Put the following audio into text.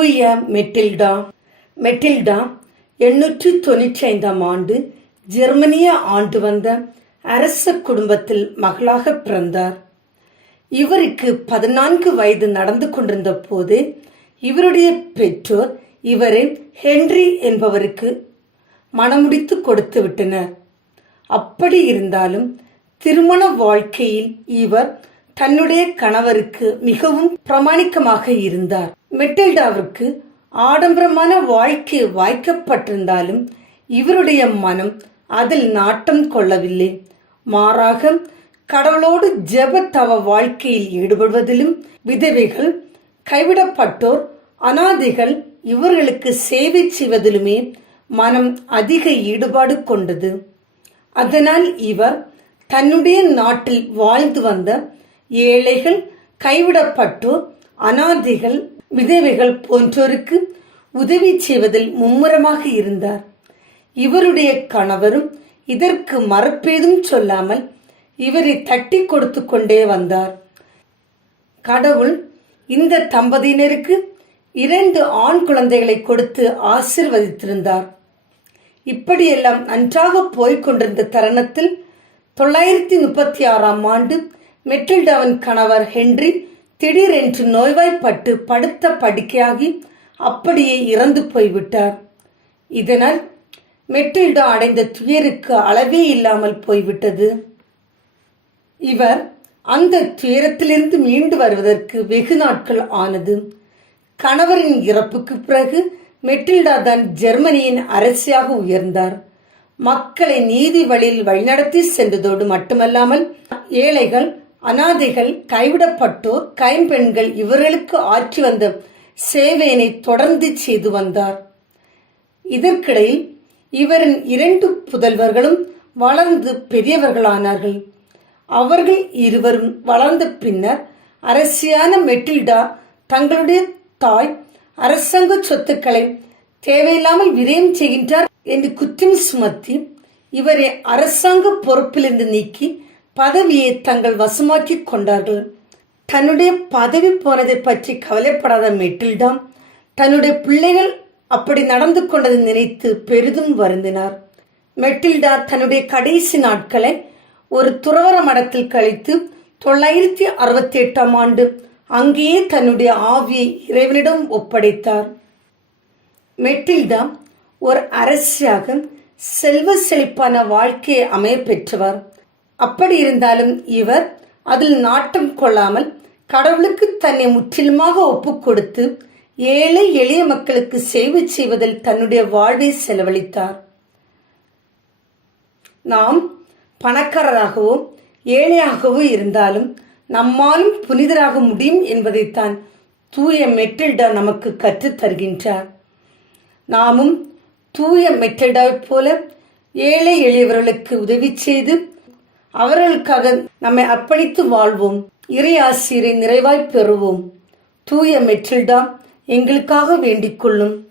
தூய Matilda Matilda எண்ணூற்றி தொண்ணூற்றி ஐந்தாம் ஆண்டு ஜெர்மனிய ஆண்டு வந்த அரச குடும்பத்தில் மகளாக பிறந்தார். இவருக்கு பதினான்கு வயது நடந்து கொண்டிருந்த போது இவருடைய பெற்றோர் இவரை ஹென்றி என்பவருக்கு மணமுடித்து கொடுத்து விட்டனர். அப்படி இருந்தாலும் திருமண வாழ்க்கையில் இவர் தன்னுடைய கணவருக்கு மிகவும் பிரமாணிக்கமாக இருந்தார். மெட்டில்டாவிற்கு ஆடம்பரமான வாழ்க்கை வாய்க்கப்பட்டிருந்தாலும் இவருடைய மனம் அதில் நாட்டம் கொள்ளவில்லை. மாறாக கடவுளோடு ஜெப தவ வாழ்க்கையில் ஈடுபடுவதிலும் விதவைகள் கைவிடப்பட்டோர் அனாதைகள் இவர்களுக்கு சேவை செய்வதிலுமே மனம் அதிக ஈடுபாடு கொண்டது. அதனால் இவர் தன்னுடைய நாட்டில் வாழ்ந்து வந்த ஏழைகள் கைவிடப்பட்டோர் அனாதைகள் விதவைகள் போன்றோருக்கு உதவி செய்வதில் மும்முரமாக இருந்தார். இவருடைய கணவரும் இதற்கு மறுப்பேதும் சொல்லாமல் இவரை தட்டி கொடுத்து கொண்டே வந்தார். கடவுள் இந்த தம்பதியினருக்கு இரண்டு ஆண் குழந்தைகளை கொடுத்து ஆசிர்வதித்திருந்தார். இப்படியெல்லாம் நன்றாக போய்க் கொண்டிருந்த தருணத்தில் தொள்ளாயிரத்தி முப்பத்தி ஆறாம் ஆண்டு மெட்டில்டாவின் கணவர் ஹென்றி திடீரென்று நோய்வாய்ப்பட்டு படுத்த படுக்கையாகி அப்படியே இறந்து போய்விட்டார். இதனால் மெட்டில்டா அடைந்த துயருக்கு அளவே இல்லாமல் போய்விட்டது. இவர் அந்த துயரத்திலிருந்து மீண்டு வருவதற்கு வெகு நாட்கள் ஆனது. கணவரின் இறப்புக்கு பிறகு மெட்டில்டா தான் ஜெர்மனியின் அரசியாக உயர்ந்தார். மக்களை நீதி வழியில் வழிநடத்தி சென்றதோடு மட்டுமல்லாமல் ஏழைகள் அனாதைகள் கைவிடப்பட்டோர் கைம்பெண்கள் இவர்களுக்கு ஆற்றி வந்த சேவையினை தொடர்ந்து செய்து வந்தார். இதற்கிடையில் இவரின் இரண்டு புதல்வர்களும் வளர்ந்து பெரியவர்களானார்கள். அவர்கள் இருவரும் வளர்ந்த பின்னர் அரசியான மெட்டில்டா தங்களுடைய தாய் அரசாங்க சொத்துக்களை தேவையில்லாமல் விரயம் செய்கின்றார் என்று குற்றம் சுமத்தி இவரை அரசாங்க பொறுப்பிலிருந்து நீக்கி பதவியை தங்கள் வசமாக்கிக் கொண்டார்கள். தன்னுடைய பதவி போனதை பற்றி கவலைப்படாத மெட்டில்டாம் தன்னுடைய பிள்ளைகள் அப்படி நடந்து கொண்டதை நினைத்து பெரிதும் வருந்தினார். மெட்டில்டா தன்னுடைய கடைசி நாட்களை ஒரு துறவர மடத்தில் கழித்து தொள்ளாயிரத்தி அறுபத்தி எட்டாம் ஆண்டு அங்கேயே தன்னுடைய ஆவியை இறைவனிடம் ஒப்படைத்தார். மெட்டில்டா ஒரு அரசியாக செல்வ செழிப்பான வாழ்க்கையை அமைய பெற்றவர். அப்படி இருந்தாலும் இவர் அதில் நாட்டம் கொள்ளாமல் கடவுளுக்கு தன்னை முற்றிலுமாக ஒப்புக் கொடுத்து ஏழை எளிய மக்களுக்கு சேவை செய்வதில் தன்னுடைய வாழ்வை செலவழித்தார். நாம் பணக்காரராகவோ ஏழையாகவோ இருந்தாலும் நம்மாலும் புனிதராக முடியும் என்பதைத்தான் தூய மெட்டில்டா நமக்கு கற்றுத் தருகின்றார். நாமும் தூய மெட்டில்டாவைப் போல ஏழை எளியவர்களுக்கு உதவி செய்து அவர்களுக்காக நம்மை அர்ப்பணித்து வாழ்வோம். இறை ஆசிரியரை நிறைவாய் பெறுவோம். தூய மெட்டில்டா எங்களுக்காக வேண்டிக் கொள்ளும்.